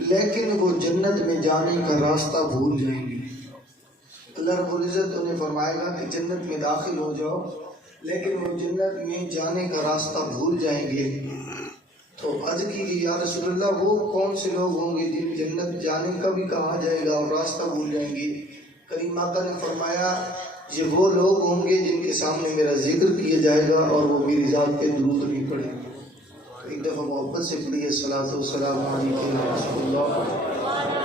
لیکن وہ جنت میں جانے کا راستہ بھول جائیں گے۔ اللہ رب العزت انہیں فرمائے گا کہ جنت میں داخل ہو جاؤ، لیکن وہ جنت میں جانے کا راستہ بھول جائیں گے۔ تو عرض کی کہ یا رسول اللہ وہ کون سے لوگ ہوں گے جن جنت جانے کا بھی کہا جائے گا اور راستہ بھول جائیں گے؟ کریم آقا نے فرمایا یہ وہ لوگ ہوں گے جن کے سامنے میرا ذکر کیا جائے گا اور وہ میری ذات پہ درود نہیں پڑھیں گے۔ ایک دفعہ محبت سے پڑھیے صلاۃ والسلام علیک یا رسول اللہ وعلی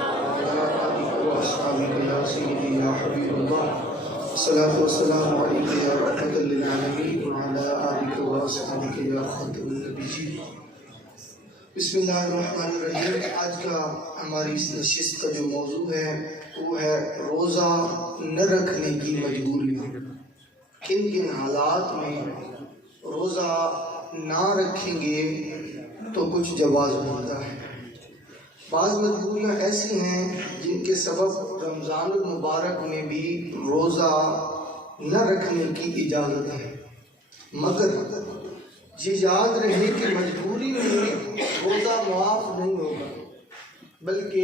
آلک و اصحابک یا سیدی یا حبیب اللہ، صلاۃ والسلام علیک یا رحمۃ للعالمین وعلی آلک و اصحابک یا خاتم النبیین۔ بسم اللہ الرحمن الرحیم۔ آج کا ہماری اس نشست کا جو موضوع ہے وہ ہے روزہ نہ رکھنے کی مجبوری۔ کن کن حالات میں روزہ نہ رکھیں گے تو کچھ جواز بنتا ہے۔ بعض مجبوریاں ایسی ہیں جن کے سبب رمضان المبارک میں بھی روزہ نہ رکھنے کی اجازت ہے، مگر یہ یاد رہے کہ مجبوری میں روزہ معاف نہیں ہوگا بلکہ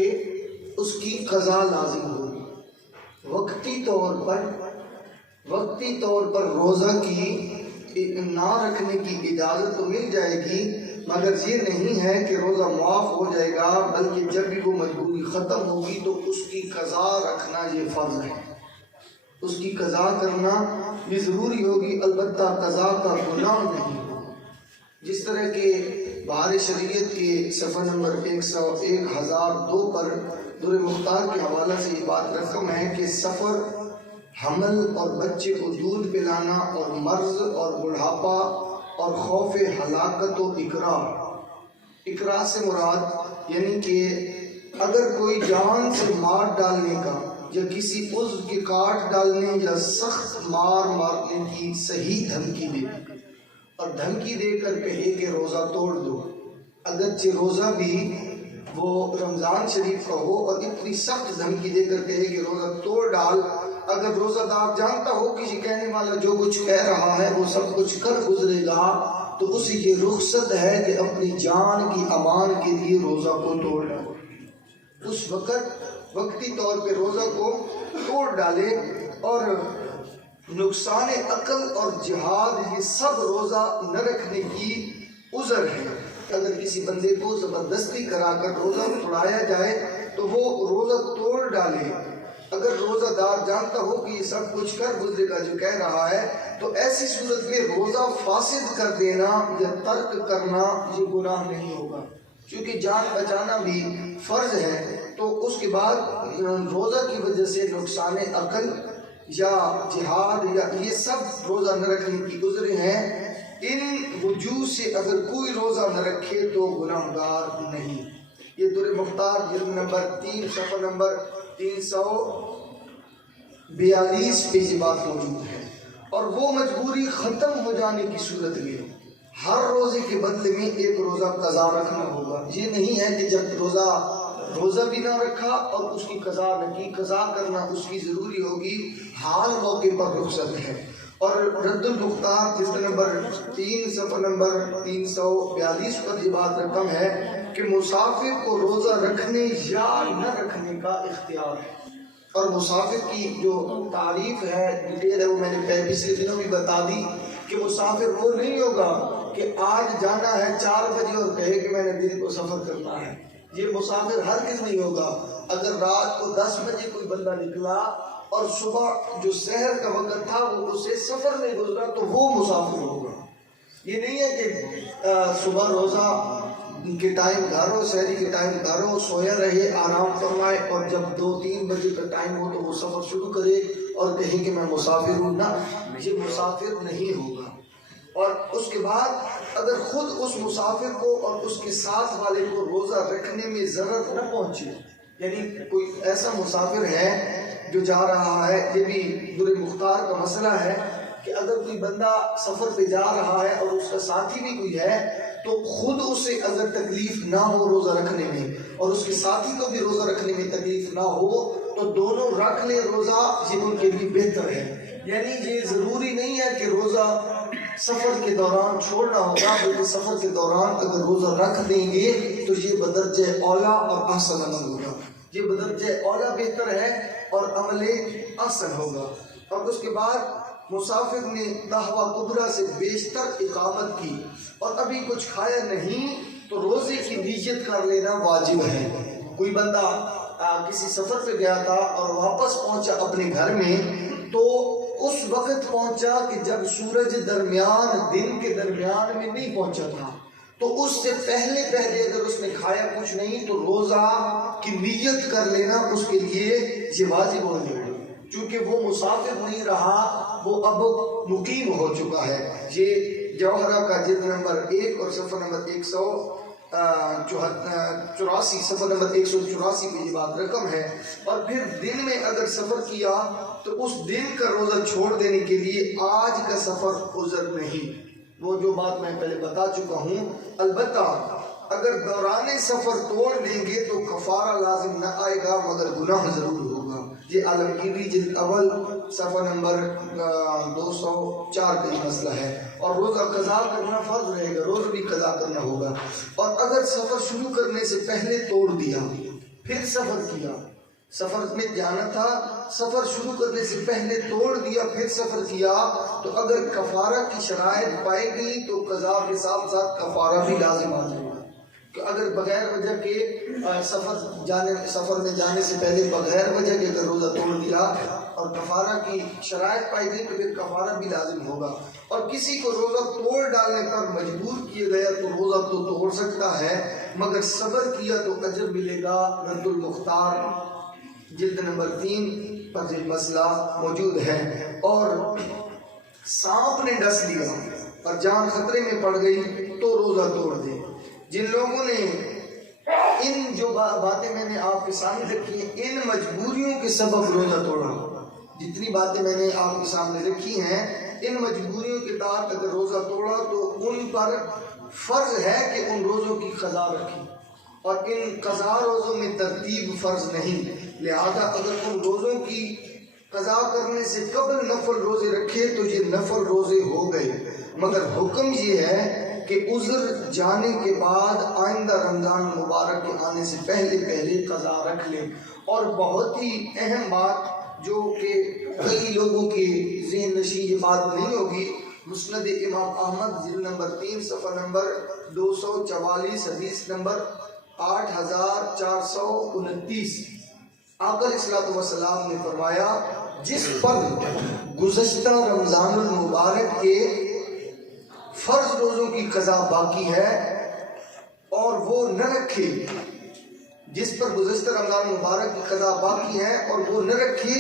اس کی قضا لازم ہوگی۔ وقتی طور پر روزہ کی نہ رکھنے کی اجازت تو مل جائے گی، مگر یہ نہیں ہے کہ روزہ معاف ہو جائے گا، بلکہ جب بھی وہ مجبوری ختم ہوگی تو اس کی قضا رکھنا یہ فرض ہے، اس کی قضا کرنا بھی ضروری ہوگی، البتہ قضا کا گناہ نہیں ہوگا۔ جس طرح کہ بہار شریعت کے صفحہ نمبر 1002 پر در مختار کے حوالہ سے یہ بات رقم ہے کہ سفر، حمل اور بچے کو دودھ پلانا اور مرض اور بڑھاپا اور خوف ہلاکت و اقرار سے مراد یعنی کہ اگر کوئی جان سے مار ڈالنے کا یا کسی عضو کے کاٹ ڈالنے یا سخت مارنے کی صحیح دھمکی دے اور دھمکی دے کر کہے کہ روزہ توڑ دو، اگرچہ روزہ بھی وہ رمضان شریف کا ہو اور اتنی سخت دھمکی دے کر کہے کہ روزہ توڑ ڈال، اگر روزہ دار جانتا ہو کسی کہنے والا جو کچھ کہہ رہا ہے وہ سب کچھ کر گزرے گا تو اسے یہ رخصت ہے کہ اپنی جان کی امان کے لیے روزہ کو توڑ ڈالے، اس وقتی طور پہ روزہ کو توڑ ڈالے۔ اور نقصان عقل اور جہاد یہ سب روزہ نہ رکھنے کی عذر ہے۔ اگر کسی بندے کو زبردستی کرا کر روزہ توڑایا جائے تو وہ روزہ توڑ ڈالے، اگر روزہ دار جانتا ہو کہ یہ سب کچھ کر گزرے گا جو کہہ رہا ہے تو ایسی صورت میں روزہ فاسد کر دینا یا ترک کرنا یہ گناہ نہیں ہوگا، کیونکہ جان بچانا بھی فرض ہے۔ تو اس کے بعد روزہ کی وجہ سے نقصان عقل یا جہاد یا یہ سب روزہ نہ رکھنے کی عذریں ہیں، ان وجوہ سے اگر کوئی روزہ نہ رکھے تو گناہ گار نہیں۔ یہ در مختار جلد نمبر 3 صفحہ نمبر 342 پہ یہ بات موجود ہے۔ اور وہ مجبوری ختم ہو جانے کی صورت میں ہر روزے کے بدلے میں ایک روزہ قضا رکھنا ہوگا۔ یہ نہیں ہے کہ جب روزہ بھی نہ رکھا اور اس کی قضا نہ کی، قضا کرنا اس کی ضروری ہوگی، حال موقع پر رخصت ہے۔ اور رد المختار جلد نمبر 3 صفحہ نمبر 342 پر یہ بات رقم ہے کہ مسافر کو روزہ رکھنے یا نہ رکھنے کا اختیار ہے۔ اور مسافر کی جو تعریف ہے ڈیٹیل ہے وہ میں نے پچھلے دنوں بھی بتا دی کہ مسافر وہ نہیں ہوگا کہ آج جانا ہے 4 بجے اور کہے کہ میں نے دن کو سفر کرنا ہے، یہ مسافر ہرگز نہیں ہوگا۔ اگر رات کو 10 بجے کوئی بندہ نکلا اور صبح جو سحر کا وقت تھا وہ اسے سفر میں گزرا تو وہ مسافر ہوگا۔ یہ نہیں ہے کہ صبح روزہ کے ٹائم گھر ہو، سحری کے ٹائم گھر ہو، سویا رہے، آرام فرمائے اور جب 2-3 بجے کا ٹائم ہو تو وہ سفر شروع کرے اور کہے کہ میں مسافر ہوں، نہ، یہ مسافر نہیں ہوگا۔ اور اس کے بعد اگر خود اس مسافر کو اور اس کے ساتھ والے کو روزہ رکھنے میں ضرورت نہ پہنچے، یعنی کوئی ایسا مسافر ہے جو جا رہا ہے، یہ بھی در مختار کا مسئلہ ہے کہ اگر کوئی بندہ سفر پہ جا رہا ہے اور اس کا ساتھی بھی کوئی ہے تو خود اسے اگر تکلیف نہ ہو روزہ رکھنے میں اور اس کے ساتھی کو بھی روزہ رکھنے میں تکلیف نہ ہو تو دونوں رکھ لیں روزہ، یہ ان کے لیے بہتر ہے۔ یعنی یہ ضروری نہیں ہے کہ روزہ سفر کے دوران چھوڑنا ہوگا، بلکہ سفر کے دوران اگر روزہ رکھ دیں گے تو یہ بدرجہ اولا اور احسن عمل ہوگا، یہ بدرجہ اولا بہتر ہے اور عمل احسن ہوگا۔ اور اس کے بعد مسافر نے قہوہ کبریٰ سے بیشتر اقامت کی اور ابھی کچھ کھایا نہیں تو روزے کی نیت کر لینا واجب ہے۔ کوئی بندہ کسی سفر پہ گیا تھا اور واپس پہنچا اپنے گھر میں تو اس وقت پہنچا کہ جب سورج دن کے درمیان میں نہیں پہنچا تھا، تو اس سے پہلے اگر اس نے کھایا کچھ نہیں تو روزہ کی نیت کر لینا اس کے لیے یہ واجب ہو جائے گا، چونکہ وہ مسافر نہیں رہا، وہ اب مقیم ہو چکا ہے۔ یہ جوہرہ کا جلد نمبر 1 اور صفحہ نمبر 184 صفحہ نمبر 184 پہ یہ بات رقم ہے۔ اور پھر دن میں اگر سفر کیا تو اس دن کا روزہ چھوڑ دینے کے لیے آج کا سفر عذر نہیں، وہ جو بات میں پہلے بتا چکا ہوں۔ البتہ اگر دوران سفر توڑ لیں گے تو کفارہ لازم نہ آئے گا مگر گناہ ضرور ہوگا۔ یہ عالمگیری جلد اول صفحہ نمبر 204 کا یہ مسئلہ ہے۔ اور روزہ قضا کرنا فرض رہے گا، روزہ بھی قضا کرنا ہوگا۔ اور اگر سفر شروع کرنے سے پہلے توڑ دیا پھر سفر کیا، سفر میں جانا تھا، سفر شروع کرنے سے پہلے توڑ دیا پھر سفر کیا، تو اگر کفارہ کی شرائط پائی گئی تو قضا کے ساتھ ساتھ کفارہ بھی لازم آ جائے گا۔ کہ اگر بغیر وجہ کے سفر میں جانے سے پہلے بغیر وجہ کے اگر روزہ توڑ دیا اور کفارہ کی شرائط پائی گئی تو پھر کفارہ بھی لازم ہوگا۔ اور کسی کو روزہ توڑ ڈالنے پر مجبور کیا گیا تو روزہ تو توڑ سکتا ہے مگر صبر کیا تو اجر ملے گا۔ رد المختار جلد نمبر 3 پر یہ مسئلہ موجود ہے۔ اور سانپ نے ڈس لیا اور جان خطرے میں پڑ گئی تو روزہ توڑ دے۔ جن لوگوں نے ان جو باتیں میں نے آپ کے سامنے رکھی ہیں ان مجبوریوں کے سبب روزہ توڑا، جتنی باتیں میں نے آپ کے سامنے رکھی ہیں ان مجبوریوں کے تحت اگر روزہ توڑا تو ان پر فرض ہے کہ ان روزوں کی قضا رکھی، اور ان قضا روزوں میں ترتیب فرض نہیں، لہذا اگر ان روزوں کی قضا کرنے سے قبل نفل روزے رکھے تو یہ نفل روزے ہو گئے، مگر حکم یہ ہے کہ عذر جانے کے بعد آئندہ رمضان مبارک کے آنے سے پہلے قضا رکھ لیں۔ اور بہت ہی اہم بات جو کہ کئی لوگوں کے ذہن نشین یہ بات نہیں ہوگی، مسند امام احمد جلد نمبر 3 صفحہ نمبر 244 حدیث نمبر 8429 آقا علیہ الصلوۃ والسلام نے فرمایا، جس پر گزشتہ رمضان المبارک کے فرض روزوں کی قضا باقی ہے اور وہ نہ رکھے، جس پر گزشتہ رمضان المبارک کی قضا باقی ہے اور وہ نہ رکھے،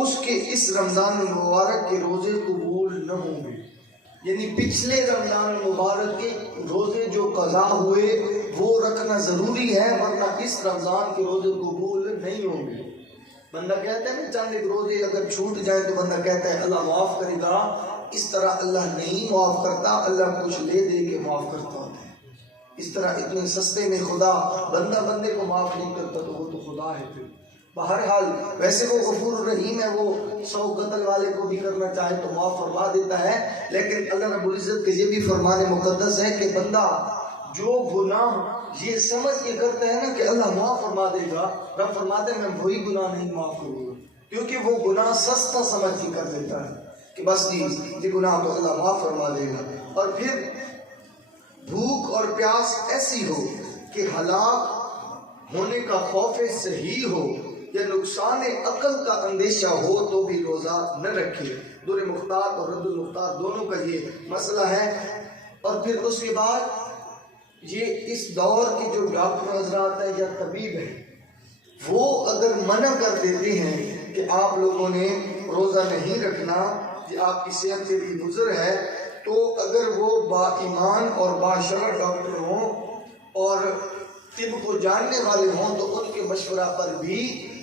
اس کے اس رمضان المبارک کے روزے قبول نہ ہوں گے۔ یعنی پچھلے رمضان المبارک کے روزے جو قضا ہوئے وہ رکھنا ضروری ہے، ورنہ اس رمضان کے روزے قبول نہیں ہوں گے۔ بندہ کہتا ہے نا چند ایک روزے اگر چھوٹ جائے تو بندہ کہتا ہے اللہ معاف کرے گا، اس طرح اللہ نہیں معاف کرتا، اللہ کچھ لے دے کے معاف کرتا ہوتا ہے۔ اس طرح اتنے سستے میں خدا بندے کو معاف نہیں کرتا تو وہ تو خدا ہے۔ پھر بہرحال ویسے وہ غفور الرحیم ہے، وہ 100 قتل والے کو بھی کرنا چاہے تو معاف فرما دیتا ہے، لیکن اللہ رب العزت کے یہ بھی فرمان مقدس ہے کہ بندہ جو گناہ یہ سمجھ کے کرتا ہے نا کہ اللہ معاف فرما دے گا، رب فرماتے ہیں میں وہی گناہ نہیں معاف کروں گا، کیونکہ وہ گناہ سستا سمجھ کے کر دیتا ہے کہ بس یہ گناہ تو اللہ معاف فرما دے گا۔ اور پھر بھوک اور پیاس ایسی ہو کہ ہلاک ہونے کا خوف صحیح ہو یا نقصان عقل کا اندیشہ ہو تو بھی روزہ نہ رکھے۔ دور مختار اور رد المختار دونوں کا یہ مسئلہ ہے۔ اور پھر اس کے بعد یہ اس دور کے جو ڈاکٹر حضرات ہیں یا طبیب ہیں وہ اگر منع کر دیتے ہیں کہ آپ لوگوں نے روزہ نہیں رکھنا، یہ آپ کی صحت کے لیے مضر ہے، تو اگر وہ با ایمان اور با شرع ڈاکٹر ہوں اور طب کو جاننے والے ہوں تو ان کے مشورہ پر بھی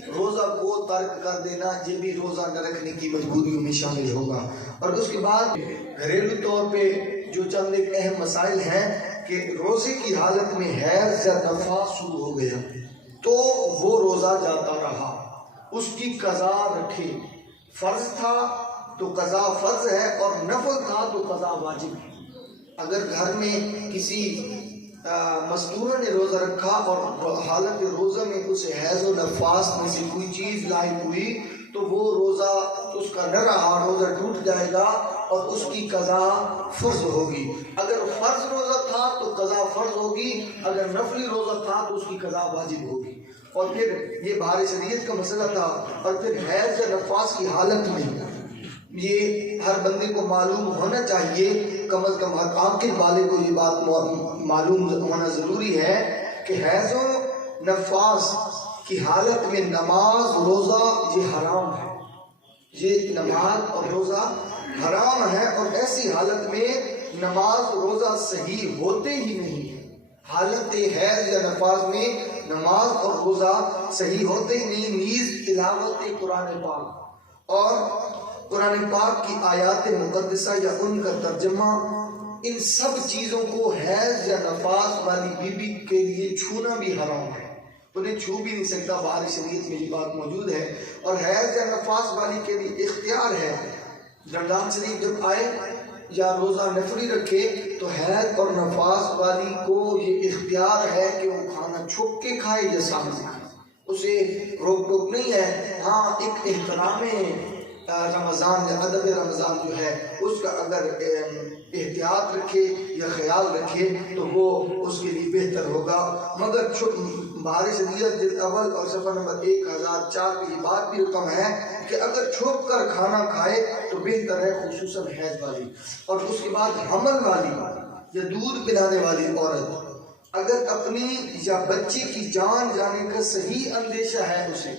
روزہ کو ترک کر دینا یہ بھی روزہ نہ رکھنے کی مجبوریوں میں شامل ہوگا۔ اور اس کے بعد گھریلو طور پہ جو چند ایک اہم مسائل ہیں کہ روزے کی حالت میں حیض یا نفاس شروع ہو گیا تو وہ روزہ جاتا رہا، اس کی قضا رکھے، فرض تھا تو قضا فرض ہے، اور نفل تھا تو قضا واجب ہے۔ اگر گھر میں کسی مستورہ نے روزہ رکھا اور حالت روزہ میں اسے حیض و نفاس میں سے کوئی چیز لاحق ہوئی تو وہ روزہ اس کا نہ رہا، روزہ ٹوٹ جائے گا اور اس کی قضا فرض ہوگی۔ اگر فرض روزہ تھا تو قضا فرض ہوگی، اگر نفلی روزہ تھا تو اس کی قضا واجب ہوگی۔ اور پھر یہ بہار شریعت کا مسئلہ تھا۔ اور پھر حیض یا نفاس کی حالت میں یہ ہر بندے کو معلوم ہونا چاہیے، کم از کم ہر عاقل والے کو یہ بات معلوم ہونا ضروری ہے کہ حیض و نفاس کی حالت میں نماز روزہ یہ حرام ہے، یہ نماز اور روزہ حرام ہے، اور ایسی حالت میں نماز روزہ صحیح ہوتے ہی نہیں ہے۔ حالت حیض یا نفاس میں نماز اور روزہ صحیح ہوتے ہی نہیں، نیز تلاوت قرآن پاک اور قرآن پاک کی آیات مقدسہ یا ان کا ترجمہ، ان سب چیزوں کو حیض یا نفاس والی بیوی کے لیے چھونا بھی حرام ہے، انہیں چھو بھی نہیں سکتا۔ بہار شریعت میں یہ بات موجود ہے۔ اور حیض یا نفاس والی کے لیے اختیار ہے، رمضان شریف جب آئے یا روزہ نفلی رکھے تو حیض اور نفاس والی کو یہ اختیار ہے کہ وہ کھانا چھپ کے کھائے یا سامنے کھائے، اسے روک ٹوک نہیں ہے۔ ہاں ایک احترام رمضان یا ادب رمضان جو ہے اس کا اگر احتیاط رکھے یا خیال رکھے تو وہ اس کے لیے بہتر ہوگا۔ مگر بہار شریعت جلد اول اور صفحہ نمبر 1004 کی یہ بات بھی رقم ہے کہ اگر چھپ کر کھانا کھائے تو بہتر ہے، خصوصاً حیض والی۔ اور اس کے بعد حمل والی یا دودھ پلانے والی عورت اگر اپنی یا بچے کی جان جانے کا صحیح اندیشہ ہے، اسے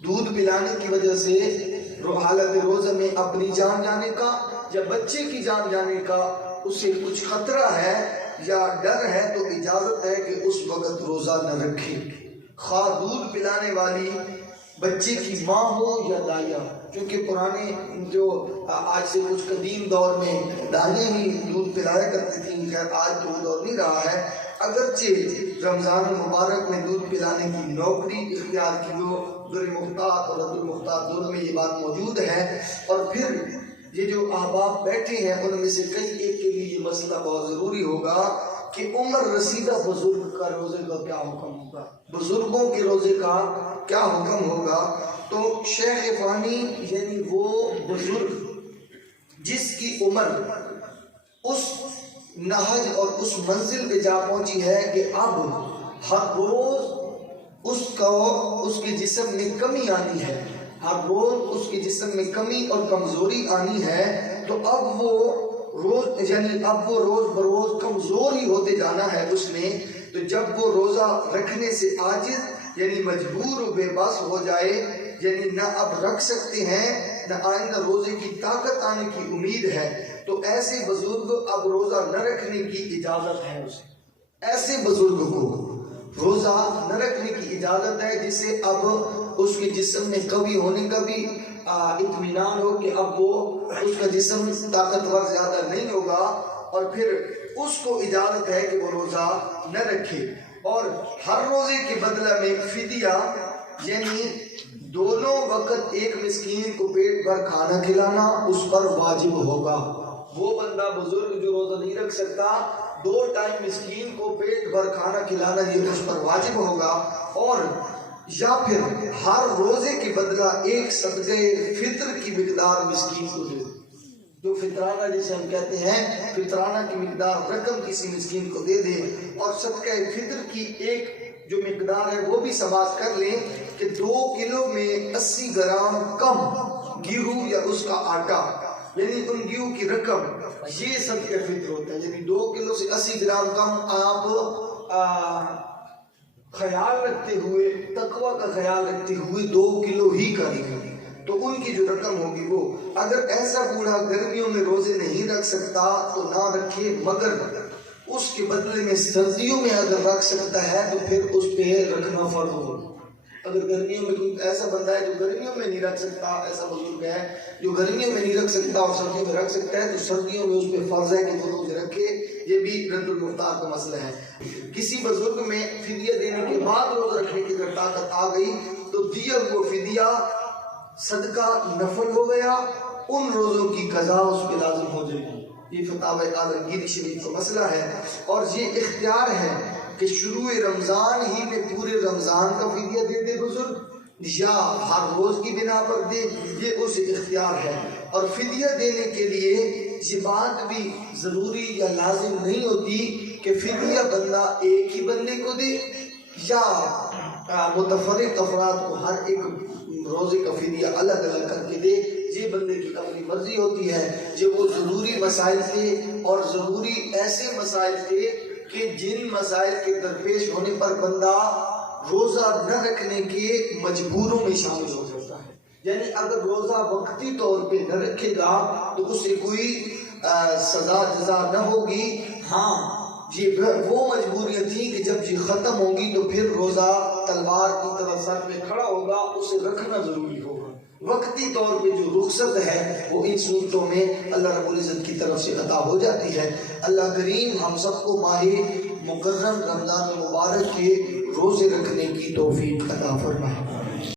دودھ پلانے کی وجہ سے حالت روزہ میں اپنی جان جانے کا یا بچے کی جان جانے کا اسے کچھ خطرہ ہے یا ڈر ہے تو اجازت ہے کہ اس وقت روزہ نہ رکھے، خواہ دودھ پلانے والی بچے کی ماں ہو یا دائیا، کیونکہ پرانے جو آج سے کچھ قدیم دور میں دائیاں ہی دودھ پلایا کرتی تھیں، خیر آج تو وہ دور نہیں رہا ہے۔ اگرچہ رمضان المبارک میں دودھ پلانے کی نوکری اختیار کی ہو، ذر مختار اور عبد المختار دونوں میں یہ بات موجود ہے۔ اور پھر یہ جو احباب بیٹھے ہیں ان میں سے کئی ایک کے لیے یہ مسئلہ بہت ضروری ہوگا کہ عمر رسیدہ بزرگ کا روزے کا کیا حکم ہوگا، بزرگوں کے روزے کا کیا حکم ہوگا۔ تو شیخ فانی یعنی وہ بزرگ جس کی عمر اس نہج اور اس منزل پہ جا پہنچی ہے کہ اب ہر روز اس کے جسم میں کمی آنی ہے، ہر روز اس کے جسم میں کمی اور کمزوری آنی ہے، تو اب وہ روز بروز کمزور ہی ہوتے جانا ہے اس نے۔ تو جب وہ روزہ رکھنے سے عاجز یعنی مجبور و بے بس ہو جائے، یعنی نہ اب رکھ سکتے ہیں نہ آئندہ روزے کی طاقت آنے کی امید ہے، تو ایسے بزرگ اب روزہ نہ رکھنے کی اجازت ہے اسے، ایسے بزرگ کو روزہ نہ رکھنے کی اجازت ہے جسے اب اس کے جسم میں قوی ہونے کا بھی اطمینان ہو کہ اب وہ اس کا جسم طاقتور زیادہ نہیں ہوگا، اور پھر اس کو اجازت ہے کہ وہ روزہ نہ رکھے۔ اور ہر روزے کے بدلہ میں فدیہ یعنی دونوں وقت ایک مسکین کو پیٹ بھر کھانا کھلانا اس پر واجب ہوگا۔ وہ بندہ بزرگ جو روزہ نہیں رکھ سکتا، 2 ٹائم مسکین کو پیٹ بھر کھانا کھلانا یہ اس پر واجب ہوگا۔ اور یا پھر ہر روزے کے بدلہ ایک صدقہ فطر کی مقدار مسکین کو دے، جو فطرانہ جسے ہم کہتے ہیں، فطرانہ کی مقدار رقم کسی مسکین کو دے دے، اور صدقہ فطر کی ایک جو مقدار ہے وہ بھی سماعت کر لیں کہ 2 کلو میں 80 گرام کم گیہوں یا اس کا آٹا، یعنی ان گیہوں کی رقم، یہ صدقہ فطر ہوتا ہے۔ یعنی 2 کلو سے 80 گرام کم آپ خیال رکھتے ہوئے، تقوی کا خیال رکھتے ہوئے 2 کلو ہی کریں، تو ان کی جو رقم ہوگی وہ، اگر ایسا بوڑھا گرمیوں میں روزے نہیں رکھ سکتا تو نہ رکھے، مگر اس کے بدلے میں سردیوں میں اگر رکھ سکتا ہے تو پھر اس پہ رکھنا فرض ہوگا۔ اگر گرمیوں میں کوئی ایسا بندہ ہے جو گرمیوں میں نہیں رکھ سکتا، ایسا بزرگ ہے جو گرمیوں میں نہیں رکھ سکتا اور سردیوں میں رکھ سکتا ہے، تو سردیوں میں اس پہ فرض ہے کہ وہ روزے رکھے۔ یہ بھی رد المختار کا مسئلہ ہے۔ کسی بزرگ میں فدیہ دینے کے بعد روزہ رکھنے کی اگر طاقت آ گئی تو دیا وہ فدیہ صدقہ نفل ہو گیا، ان روزوں کی قضا اس پہ لازم ہو جائے گی۔ یہ فتاوی عالمگیر شریف کا مسئلہ ہے، اور یہ اختیار ہے کہ شروع رمضان ہی میں پورے رمضان کا فدیہ دے دے بزرگ یا ہر روز کی بنا پر دے، یہ اس اختیار ہے۔ اور فدیہ دینے کے لیے یہ بات بھی ضروری یا لازم نہیں ہوتی کہ فدیہ بندہ ایک ہی بندے کو دے یا متفرق افراد کو ہر ایک روزے کا فدیہ الگ الگ کر کے دے۔ یہ بندے کی اپنی مرضی ہوتی ہے۔ یہ وہ ضروری مسائل تھے، اور ضروری ایسے مسائل تھے کہ جن مسائل کے درپیش ہونے پر بندہ روزہ نہ رکھنے کے مجبوروں میں شامل ہو سکتا ہے۔ یعنی اگر روزہ وقتی طور پہ نہ رکھے گا تو اسے کوئی سزا جزا نہ ہوگی۔ ہاں، یہ وہ مجبوریاں تھیں کہ جب یہ ختم ہوگی تو پھر روزہ تلوار کی طرح سر میں کھڑا ہوگا، اسے رکھنا ضروری ہوگا۔ وقتی طور پہ جو رخصت ہے وہ ان صورتوں میں اللہ رب العزت کی طرف سے عطا ہو جاتی ہے۔ اللہ کریم ہم سب کو ماہ مکرم رمضان مبارک کے روزے رکھنے کی توفیق عطا فرمائے۔